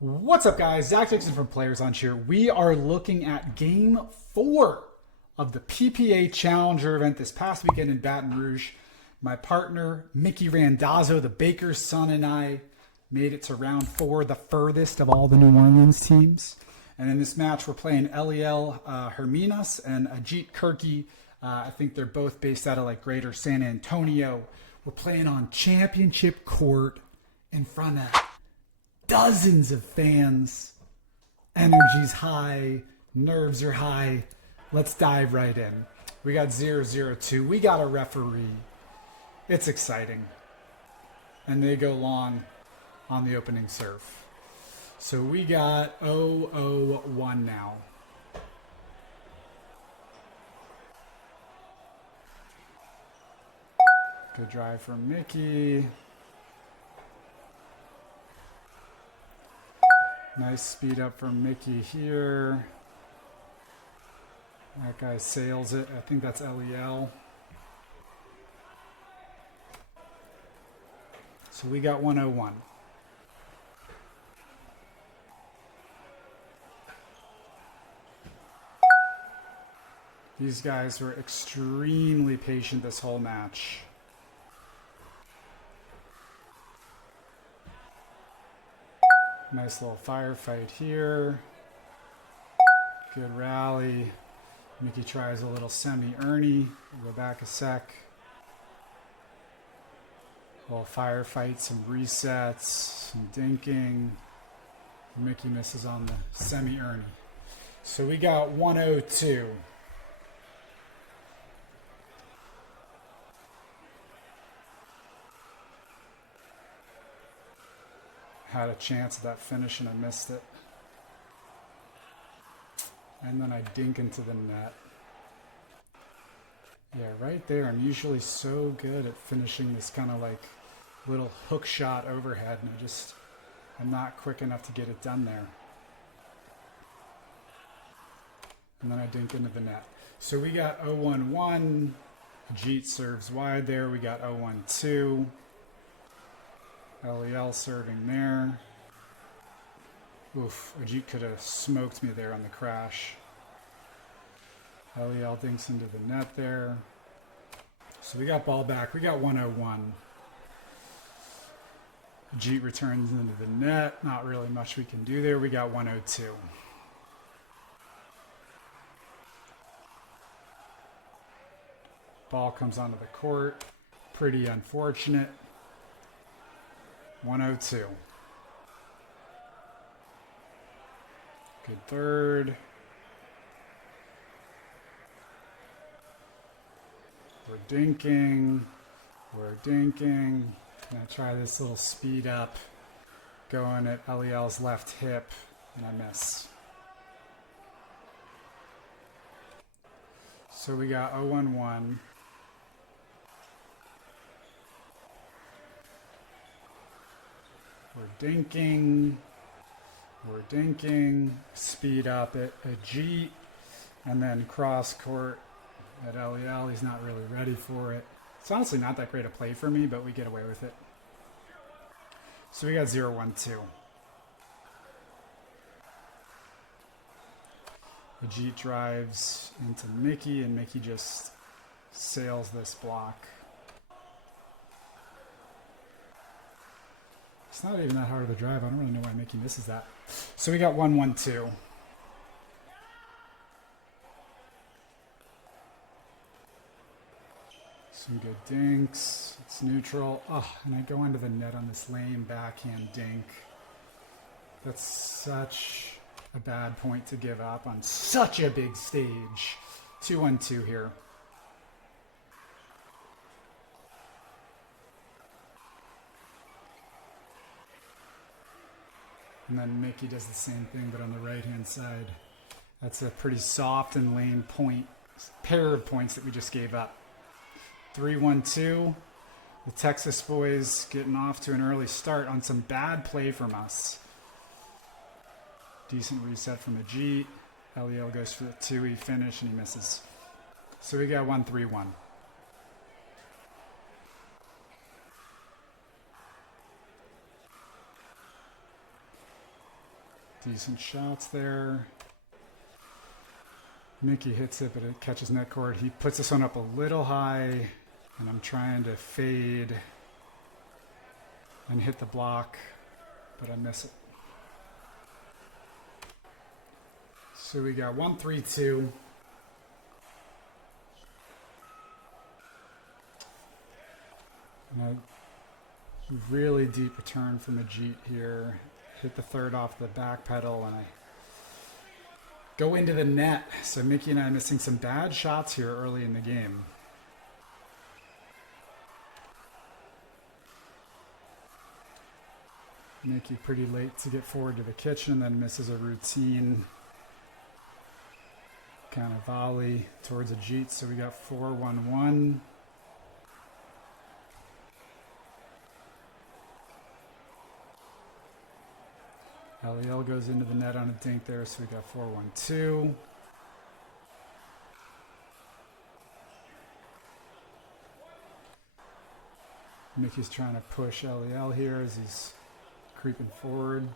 What's up, guys? Zach Dixon from Players Launch here. We are looking at Game 4 of the PPA Challenger event this past weekend in Baton Rouge. My partner, Mickey Randazzo, the baker's son, and I made it to round 4, the furthest of all the New Orleans teams. And in this match, we're playing Eliel Herminas and Ajit Kirky. I think they're both based out of like Greater San Antonio. We're playing on championship court in front of dozens of fans. Energy's high, nerves are high. Let's dive right in. We got 0-0-2. We got a referee. It's exciting. And they go long on the opening serve. So we got 0-0-1 now. Good drive from Mickey. Nice speed up from Mickey here. That guy sails it. I think that's Eliel. So we got 101. These guys were extremely patient this whole match. Nice little firefight here. Good rally. Mickey tries a little semi-Ernie. We'll go back a sec. A little firefight, some resets, some dinking. Mickey misses on the semi-Ernie. So we got 102. Had a chance at that finish and I missed it. And then I dink into the net. Yeah, right there. I'm usually so good at finishing this kind of like little hook shot overhead, and I'm not quick enough to get it done there. And then I dink into the net. So we got 0-1-1. Ajit serves wide there. We got 0-1-2. Eliel serving there. Oof, Ajit could have smoked me there on the crash. Eliel dinks into the net there. So we got ball back. We got 101. Ajit returns into the net. Not really much we can do there. We got 102. Ball comes onto the court. Pretty unfortunate. 102. Good third. We're dinking. We're dinking. Gonna try this little speed up. Going at Eliel's left hip, and I miss. So we got 0-1-1. We're dinking, speed up at Ajit, and then cross court at Eliel. He's not really ready for it. It's honestly not that great a play for me, but we get away with it. So we got 0-1-2. Ajit drives into Mickey, and Mickey just sails this block. It's not even that hard of a drive. I don't really know why Mickey misses that. So we got 1-1-2. Some good dinks. It's neutral. Oh, and I go into the net on this lame backhand dink. That's such a bad point to give up on such a big stage. 2-1-2 here. And then Mickey does the same thing, but on the right-hand side. That's a pretty soft and lame point, pair of points that we just gave up. 3-1-2. The Texas boys getting off to an early start on some bad play from us. Decent reset from Ajit. Eliel goes for the 2-E finish, and he misses. So we got 1-3-1. Decent shots there. Mickey hits it, but it catches net cord. He puts this one up a little high, and I'm trying to fade and hit the block, but I miss it. So we got 1-3-2. And a really deep return from Ajit here. Hit the third off the back pedal, and I go into the net. So Mickey and I are missing some bad shots here early in the game. Mickey pretty late to get forward to the kitchen, then misses a routine kind of volley towards Ajit. So we got 4-1-1. LEL goes into the net on a dink there, so we got 4-1-2. Mickey's trying to push LEL here as he's creeping forward.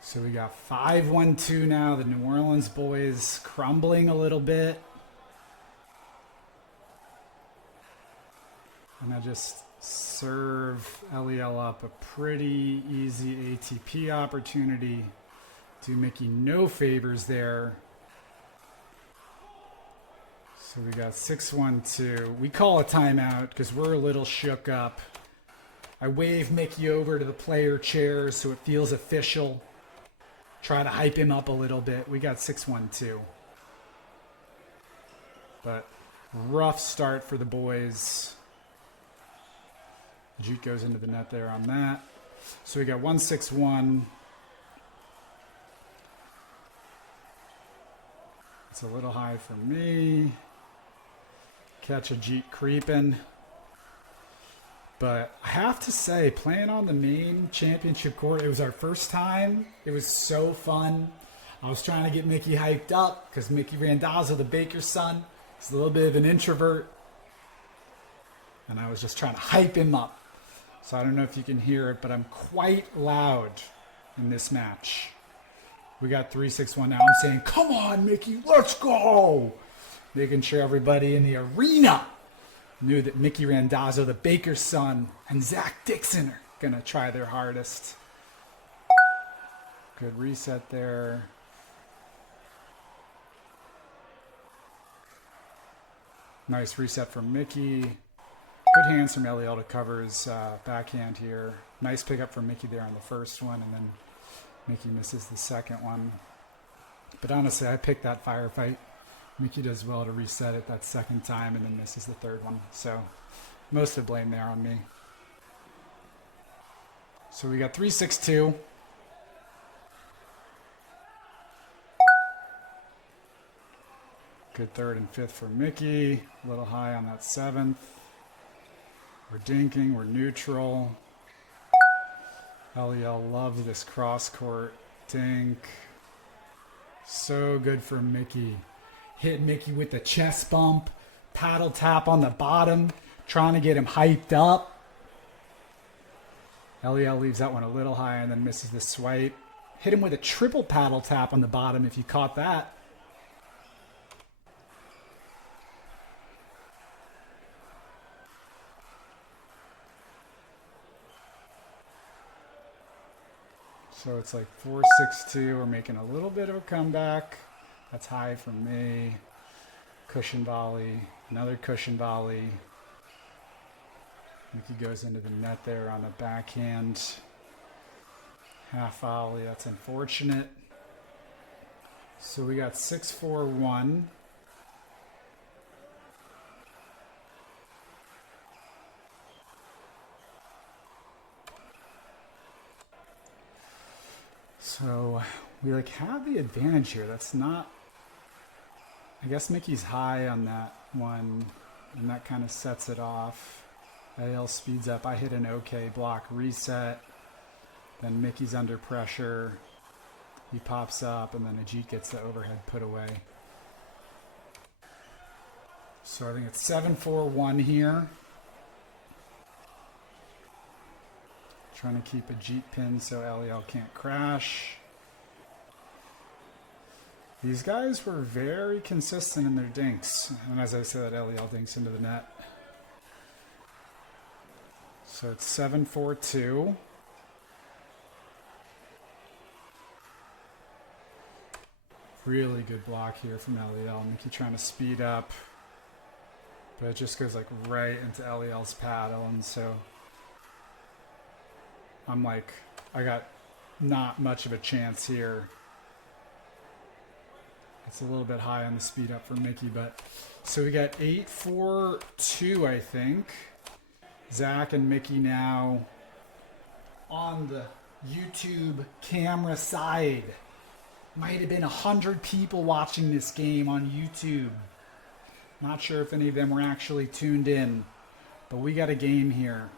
So we got 5-1-2 now. The New Orleans boys crumbling a little bit. And I just serve LEL up a pretty easy ATP opportunity. Do Mickey no favors there. So we got 6-1-2. We call a timeout because we're a little shook up. I wave Mickey over to the player chairs so it feels official. Try to hype him up a little bit. We got 6-1-2. But rough start for the boys. Ajit goes into the net there on that. So we got 1-6-1. It's a little high for me. Catch Ajit creeping. But I have to say, playing on the main championship court, it was our first time. It was so fun. I was trying to get Mickey hyped up because Mickey Randazzo, the baker's son, is a little bit of an introvert. And I was just trying to hype him up. So I don't know if you can hear it, but I'm quite loud in this match. We got 3-6-1 now. I'm saying, come on, Mickey, let's go. Making sure everybody in the arena knew that Mickey Randazzo, the baker's son, and Zach Dixon are going to try their hardest. Good reset there. Nice reset from Mickey. Good hands from LEL to cover his backhand here. Nice pickup from Mickey there on the first one, and then Mickey misses the second one. But honestly, I picked that firefight. Mickey does well to reset it that second time and then misses the third one. So most of the blame there on me. So we got 3-6-2. Good third and fifth for Mickey. A little high on that seventh. We're dinking, we're neutral. LEL loves this cross court dink. So good for Mickey. Hit Mickey with the chest bump, paddle tap on the bottom, trying to get him hyped up. LEL leaves that one a little high and then misses the swipe. Hit him with a triple paddle tap on the bottom if you caught that. So it's like 4-6-2. We're making a little bit of a comeback. That's high from me. Cushion volley. Another cushion volley. Mickey goes into the net there on the backhand. Half volley. That's unfortunate. So we got 6-4-1. So we have the advantage here. That's not, I guess Mickey's high on that one, and that kind of sets it off. AL speeds up. I hit an okay block reset. Then Mickey's under pressure. He pops up, and then Ajit gets the overhead put away. So I think it's 7-4-1 here. Trying to keep Ajit pinned so LEL can't crash. These guys were very consistent in their dinks. And as I said, LEL dinks into the net. So it's 7-4-2. Really good block here from LEL. Mickey trying to speed up. But it just goes like right into LEL's paddle. And so I'm like, I got not much of a chance here. It's a little bit high on the speed up for Mickey, but so we got 8-4-2, I think. Zach and Mickey now on the YouTube camera side. Might have been 100 people watching this game on YouTube. Not sure if any of them were actually tuned in, but we got a game here.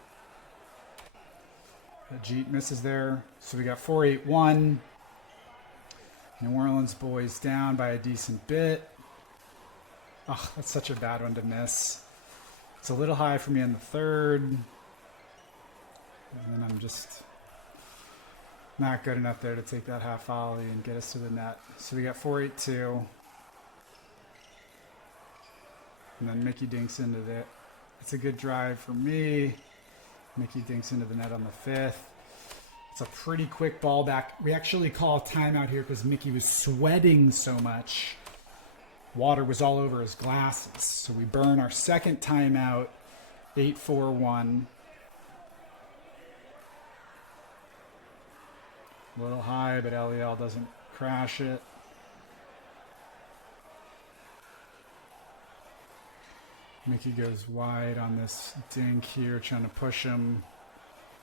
Jeet misses there, so we got 4-8-1. New Orleans boys down by a decent bit. Oh, that's such a bad one to miss. It's a little high for me in the third. And then I'm just not good enough there to take that half volley and get us to the net. So we got 4-8-2. And then Mickey dinks into it. It's a good drive for me. Mickey dinks into the net on the fifth. It's a pretty quick ball back. We actually call a timeout here because Mickey was sweating so much. Water was all over his glasses. So we burn our second timeout, 8-4-1. A little high, but LEL doesn't crash it. Mickey goes wide on this dink here, trying to push him.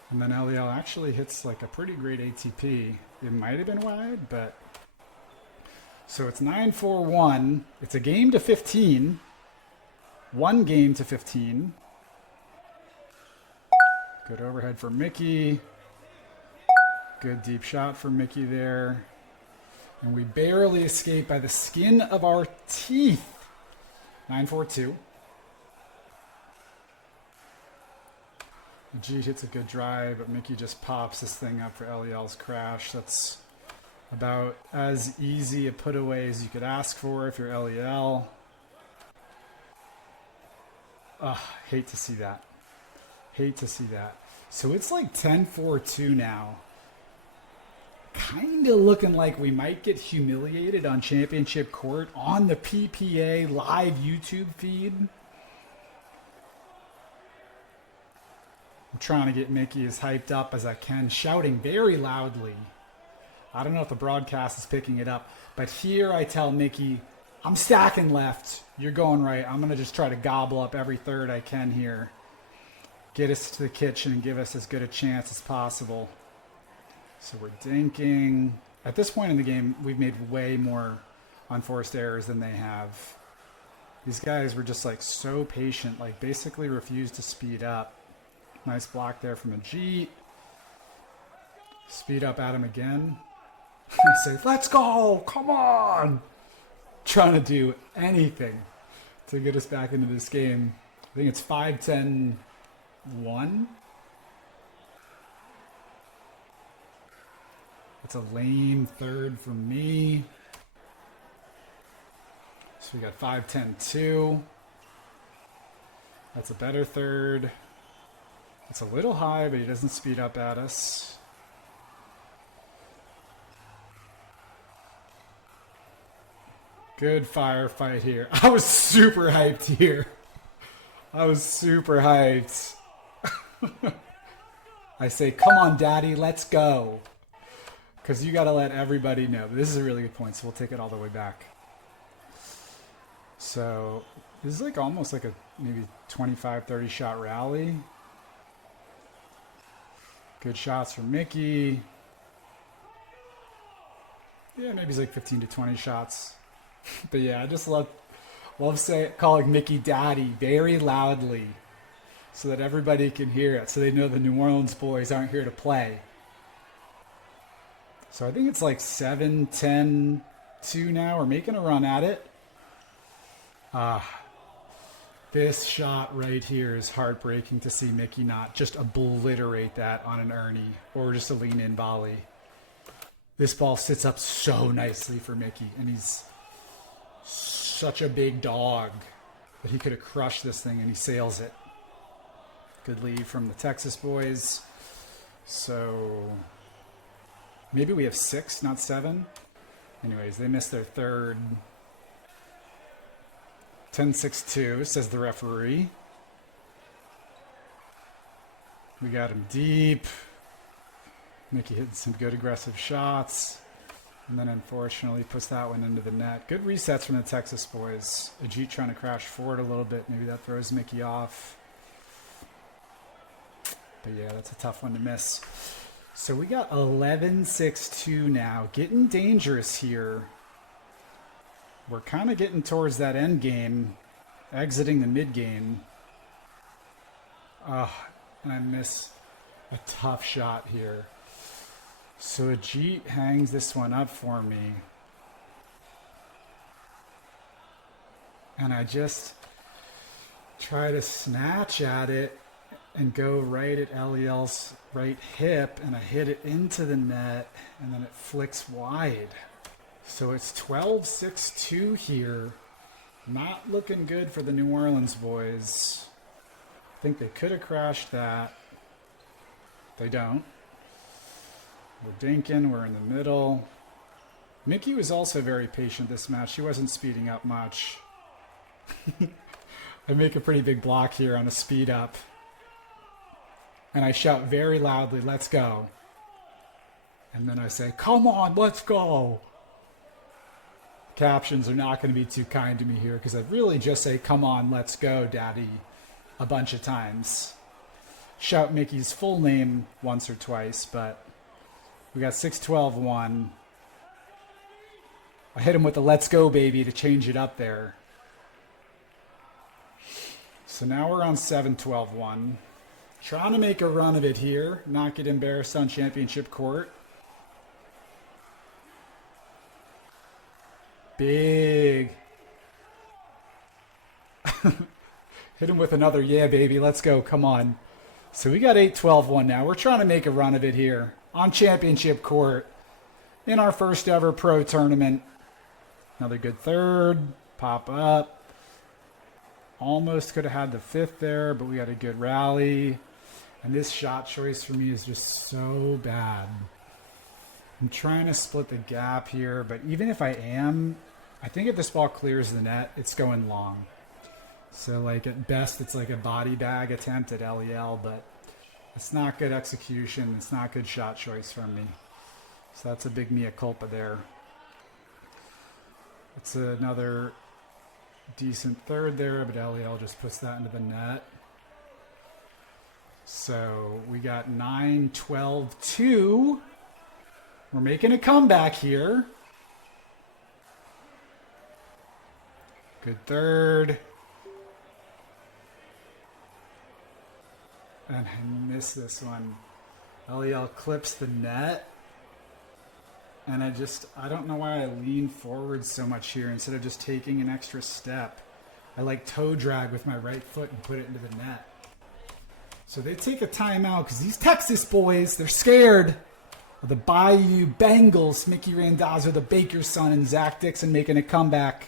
And then LEL actually hits like a pretty great ATP. It might have been wide, but... So it's 9-4-1. It's a game to 15. One game to 15. Good overhead for Mickey. Good deep shot for Mickey there. And we barely escape by the skin of our teeth. 9-4-2. Jeet hits a good drive, but Mickey just pops this thing up for LEL's crash. That's about as easy a put away as you could ask for if you're LEL. Hate to see that. Hate to see that. So it's like 10-4-2 now. Kind of looking like we might get humiliated on championship court on the PPA live YouTube feed. I'm trying to get Mickey as hyped up as I can, shouting very loudly. I don't know if the broadcast is picking it up, but here I tell Mickey, I'm stacking left. You're going right. I'm going to just try to gobble up every third I can here. Get us to the kitchen and give us as good a chance as possible. So we're dinking. At this point in the game, we've made way more unforced errors than they have. These guys were just like so patient, like basically refused to speed up. Nice block there from a Jeet. Speed up at him again. I say, let's go, come on. Trying to do anything to get us back into this game. I think it's 5-10-1. It's a lame third for me. So we got 5-10-2. That's a better third. It's a little high, but he doesn't speed up at us. Good firefight here. I was super hyped here. I was super hyped. I say, come on, Daddy, let's go. Because you got to let everybody know. This is a really good point, so we'll take it all the way back. So this is like almost like a maybe 25, 30 shot rally. Good shots from Mickey. Yeah, maybe it's like 15 to 20 shots. But yeah, I just love calling Mickey Daddy very loudly so that everybody can hear it, so they know the New Orleans boys aren't here to play. So I think it's like 7-10-2 now. We're making a run at it. This shot right here is heartbreaking to see Mickey not just obliterate that on an Ernie or just a lean-in volley. This ball sits up so nicely for Mickey, and he's such a big dog that he could have crushed this thing, and he sails it. Good lead from the Texas boys. So maybe we have 6, not 7. Anyways, they missed their third. 10-6-2, says the referee. We got him deep. Mickey hitting some good aggressive shots. And then unfortunately puts that one into the net. Good resets from the Texas boys. Ajit trying to crash forward a little bit. Maybe that throws Mickey off. But yeah, that's a tough one to miss. So we got 11-6-2 now. Getting dangerous here. We're kind of getting towards that end game. Exiting the mid game. And I miss a tough shot here. So Ajit hangs this one up for me. And I just try to snatch at it and go right at Eliel's right hip, and I hit it into the net, and then it flicks wide. So it's 12-6-2 here. Not looking good for the New Orleans boys. I think they could have crashed that. They don't. We're dinking, we're in the middle. Mickey was also very patient this match. She wasn't speeding up much. I make a pretty big block here on a speed up. And I shout very loudly, "Let's go." And then I say, "Come on, let's go." Captions are not going to be too kind to me here because I really just say, "Come on, let's go, Daddy," a bunch of times. Shout Mickey's full name once or twice, but we got 6-12-1. I hit him with the "Let's go, baby" to change it up there. So now we're on 7-12-1. Trying to make a run of it here, not get embarrassed on championship court. Big. Hit him with another "Yeah, baby, let's go, come on." So we got 8-12-1 now. We're trying to make a run of it here on championship court in our first ever pro tournament. Another good third, pop up. Almost could have had the 5th there, but we got a good rally. And this shot choice for me is just so bad. I'm trying to split the gap here, but even if I am, I think if this ball clears the net, it's going long. So like at best, it's like a body bag attempt at LEL, but it's not good execution. It's not good shot choice from me. So that's a big mea culpa there. It's another decent third there, but LEL just puts that into the net. So we got 9-12-2. We're making a comeback here. Good third. And I missed this one. LEL clips the net. And I don't know why I lean forward so much here instead of just taking an extra step. I like toe drag with my right foot and put it into the net. So they take a timeout because these Texas boys, they're scared of the Bayou Bengals, Mickey Randazzo, the Baker's son, and Zach Dixon making a comeback.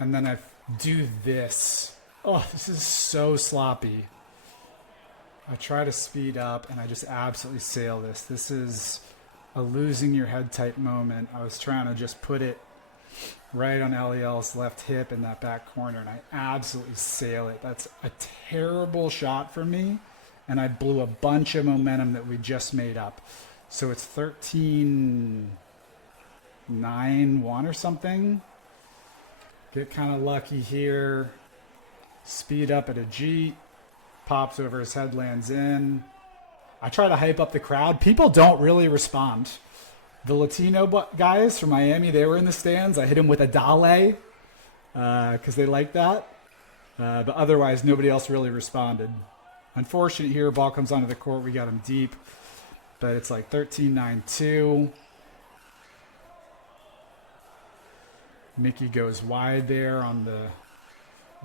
And then I do this. Oh, this is so sloppy. I try to speed up, and I just absolutely sail this. This is a losing your head type moment. I was trying to just put it right on LEL's left hip in that back corner, and I absolutely sail it. That's a terrible shot for me, and I blew a bunch of momentum that we just made up. So it's 13-9-1 or something. Get kind of lucky here. Speed up at a G. Pops over his head, lands in. I try to hype up the crowd. People don't really respond. The Latino guys from Miami, they were in the stands. I hit them with a Dale because they like that. But otherwise, nobody else really responded. Unfortunate here, ball comes onto the court. We got him deep. But it's like 13-9-2. Mickey goes wide there on the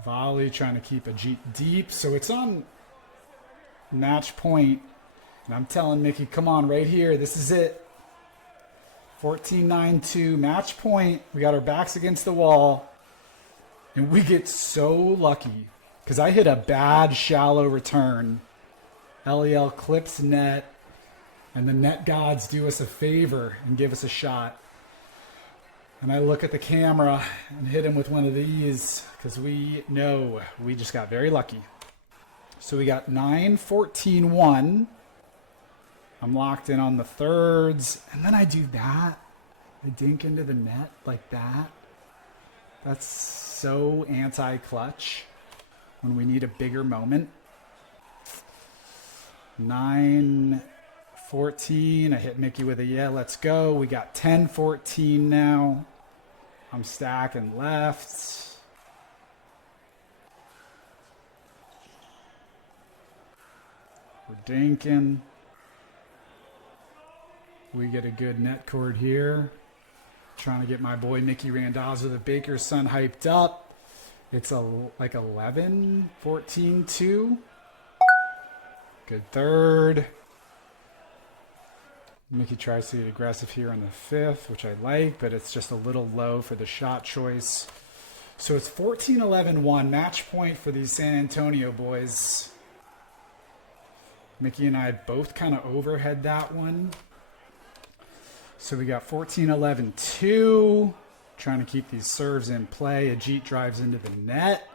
volley, trying to keep a Jeep deep. So it's on match point. And I'm telling Mickey, come on, right here. This is it. 14-9-2, match point. We got our backs against the wall. And we get so lucky because I hit a bad shallow return. LEL clips net, and the net gods do us a favor and give us a shot. And I look at the camera and hit him with one of these because we know we just got very lucky. So we got 9-14-1. I'm locked in on the thirds, and then I do that. I dink into the net like that. That's so anti-clutch when we need a bigger moment. 9-14. I hit Mickey with a yeah, let's go. We got 10-14 now. I'm stacking left. We're dinking. We get a good net cord here. Trying to get my boy Mickey Randazzo, the baker's son, hyped up. It's like 11-14-2. Good third. Mickey tries to get aggressive here on the fifth, which I like, but it's just a little low for the shot choice. So it's 14-11-1, match point for these San Antonio boys. Mickey and I both kind of overhead that one. So we got 14-11-2, trying to keep these serves in play. Ajit drives into the net.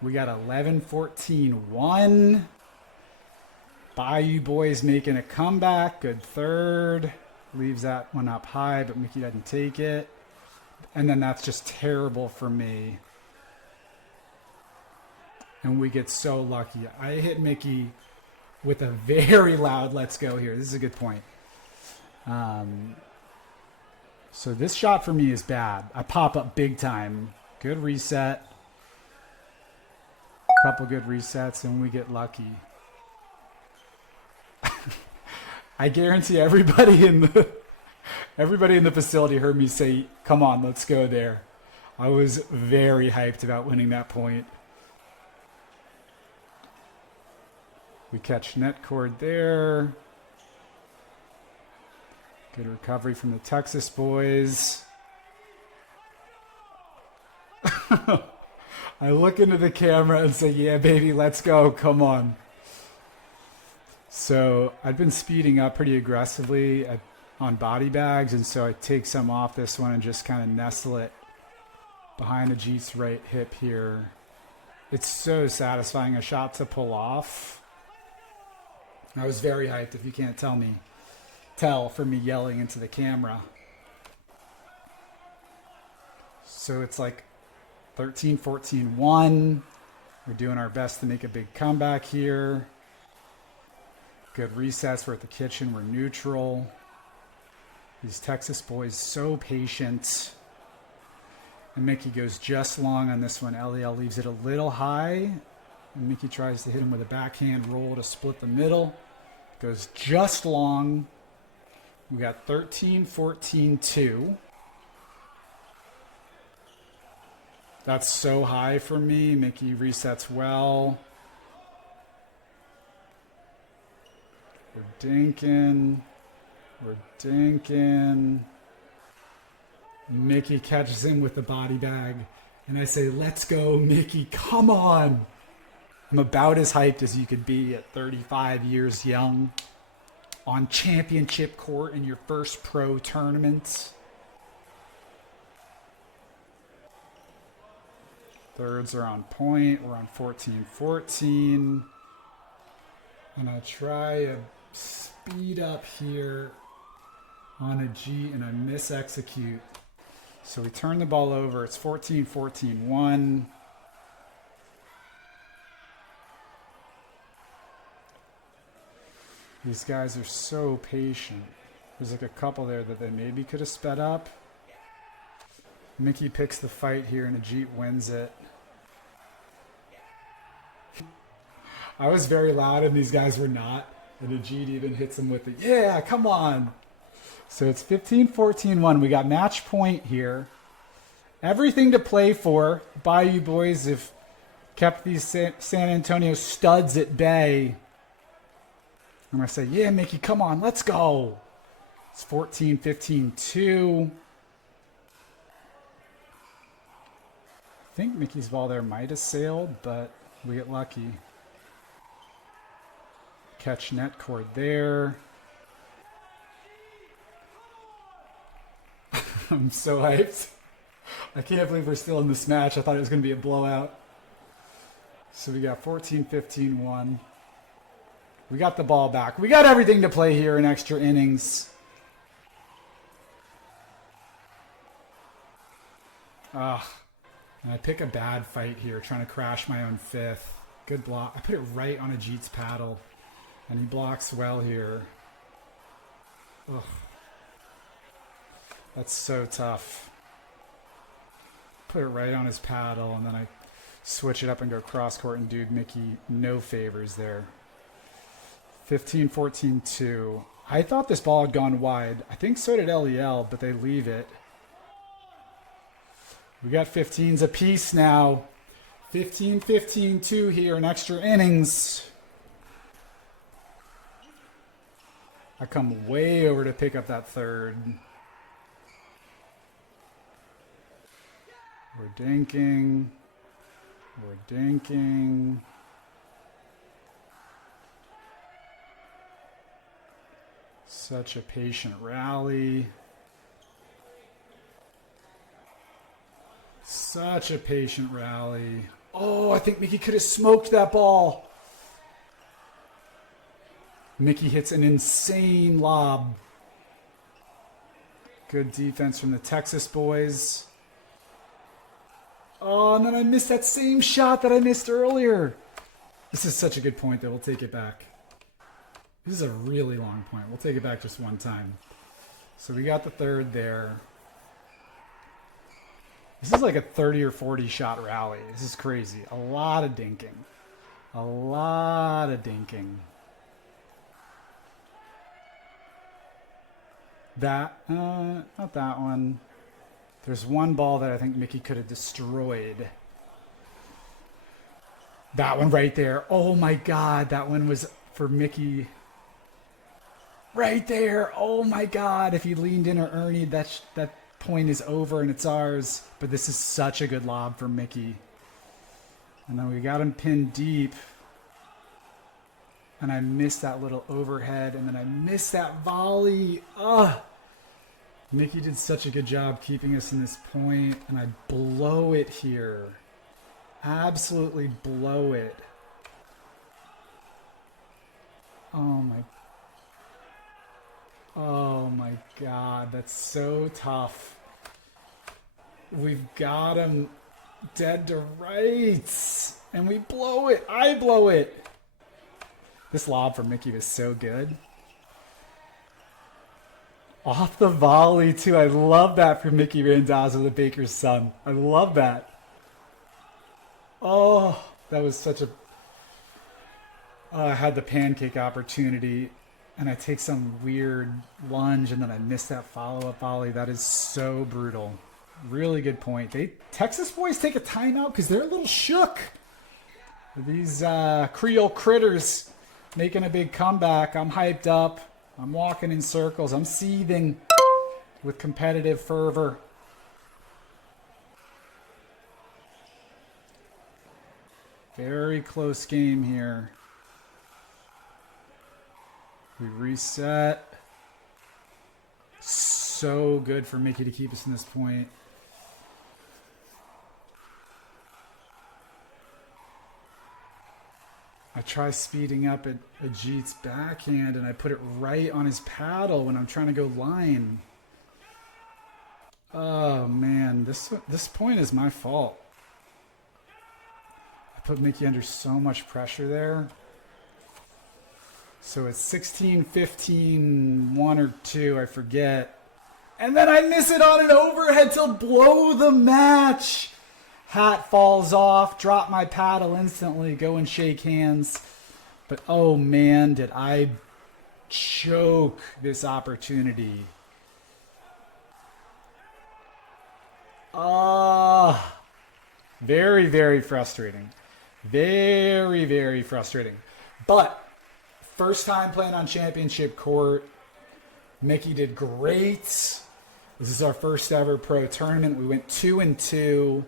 We got 11-14-1. Bayou boys making a comeback. Good third. Leaves that one up high, but Mickey doesn't take it. And then that's just terrible for me. And we get so lucky. I hit Mickey with a very loud let's go here. This is a good point. So this shot for me is bad. I pop up big time. Good reset. Couple good resets, and we get lucky. I guarantee everybody in the facility heard me say, "Come on, let's go there." I was very hyped about winning that point. We catch net cord there. Good recovery from the Texas boys. I look into the camera and say, "Yeah, baby, let's go. Come on." So I've been speeding up pretty aggressively on body bags, and so I take some off this one and just kind of nestle it behind Ajit's right hip here. It's so satisfying a shot to pull off. I was very hyped, if you can't tell from me yelling into the camera. So it's like 13-14-1. We're doing our best to make a big comeback here. Good resets. We're at the kitchen. We're neutral. These Texas boys so patient. And Mickey goes just long on this one. LEL leaves it a little high. And Mickey tries to hit him with a backhand roll to split the middle. Goes just long. We got 13-14-2. That's so high for me. Mickey resets well. We're dinking. We're dinking. Mickey catches him with the body bag. And I say, "Let's go, Mickey. Come on." I'm about as hyped as you could be at 35 years young on championship court in your first pro tournament. Thirds are on point. We're on 14-14. And I try to speed up here on a G, and I mis-execute. So we turn the ball over. It's 14-14-1. These guys are so patient. There's like a couple there that they maybe could have sped up. Mickey picks the fight here, and Ajit wins it. I was very loud, and these guys were not. And Ajit even hits him with the, "Yeah, come on." So it's 15-14-1. We got match point here. Everything to play for. Bayou boys have kept these San Antonio studs at bay. I'm going to say, "Yeah, Mickey, come on, let's go." It's 14-15-2. think Mickey's ball there might have sailed, but we get lucky. Catch net cord there. I'm so hyped. I can't believe we're still in this match. I thought it was going to be a blowout. So we got 14-15-1. We got the ball back. We got everything to play here in extra innings. And I pick a bad fight here, trying to crash my own fifth. Good block. I put it right on Ajit's paddle, and he blocks well here. Ugh. That's so tough. Put it right on his paddle, and then I switch it up and go cross court and do Mickey no favors there. 15-14-2. I thought this ball had gone wide. I think so did LEL, but they leave it. We got 15s apiece now. 15-15-2 here in extra innings. I come way over to pick up that third. We're dinking. We're dinking. Such a patient rally. Such a patient rally. Oh, I think Mickey could have smoked that ball. Mickey hits an insane lob. Good defense from the Texas boys. Oh, and then I missed that same shot that I missed earlier. This is such a good point that we'll take it back. This is a really long point. We'll take it back just one time. So we got the third there. This is like a 30 or 40 shot rally. This is crazy. A lot of dinking. A lot of dinking. That, not that one. There's one ball that I think Mickey could have destroyed. That one right there. Oh my God, that one was for Mickey. Right there. Oh my God. If he leaned in or Ernie, that point is over and it's ours. But this is such a good lob for Mickey. And then we got him pinned deep. And I missed that little overhead. And then I missed that volley. Ugh. Mickey did such a good job keeping us in this point, and I blow it here. Absolutely blow it. Oh my God, that's so tough. We've got him dead to rights, and we blow it. I blow it. This lob for Mickey was so good. Off the volley, too. I love that for Mickey Randazzo, the baker's son. I love that. Oh, that was such a... I had the pancake opportunity, and I take some weird lunge, and then I miss that follow-up volley. That is so brutal. Really good point. Texas boys take a timeout because they're a little shook. These Creole critters making a big comeback. I'm hyped up. I'm walking in circles. I'm seething with competitive fervor. Very close game here. We reset. So good for Mickey to keep us in this point. I try speeding up at Ajit's backhand, and I put it right on his paddle when I'm trying to go line. Oh, man. This point is my fault. I put Mickey under so much pressure there. So it's 16-15, 1 or 2, I forget. And then I miss it on an overhead to blow the match. Hat falls off, drop my paddle instantly, go and shake hands. But oh man, did I choke this opportunity. Very, very frustrating. Very, very frustrating. But first time playing on championship court. Mickey did great. This is our first ever pro tournament. We went 2-2.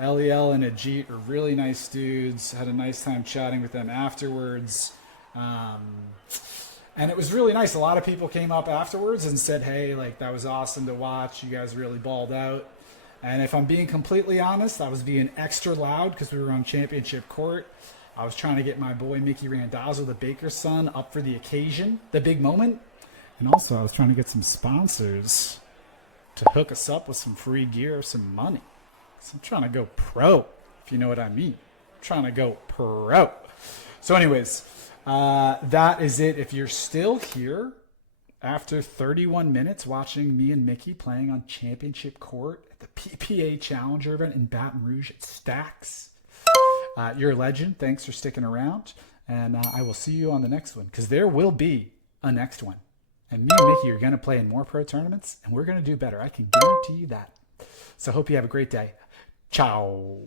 Eliel and Ajit are really nice dudes. Had a nice time chatting with them afterwards. And it was really nice. A lot of people came up afterwards and said, hey, like, that was awesome to watch. You guys really balled out. And if I'm being completely honest, I was being extra loud because we were on championship court. I was trying to get my boy Mickey Randazzo, the baker's son, up for the occasion, the big moment. And also I was trying to get some sponsors to hook us up with some free gear or some money. So I'm trying to go pro, if you know what I mean. I'm trying to go pro. So anyways, that is it. If you're still here after 31 minutes watching me and Mickey playing on championship court at the PPA Challenger event in Baton Rouge at Stacks, you're a legend. Thanks for sticking around. And I will see you on the next one, because there will be a next one. And me and Mickey are going to play in more pro tournaments, and we're going to do better. I can guarantee you that. So I hope you have a great day. Ciao.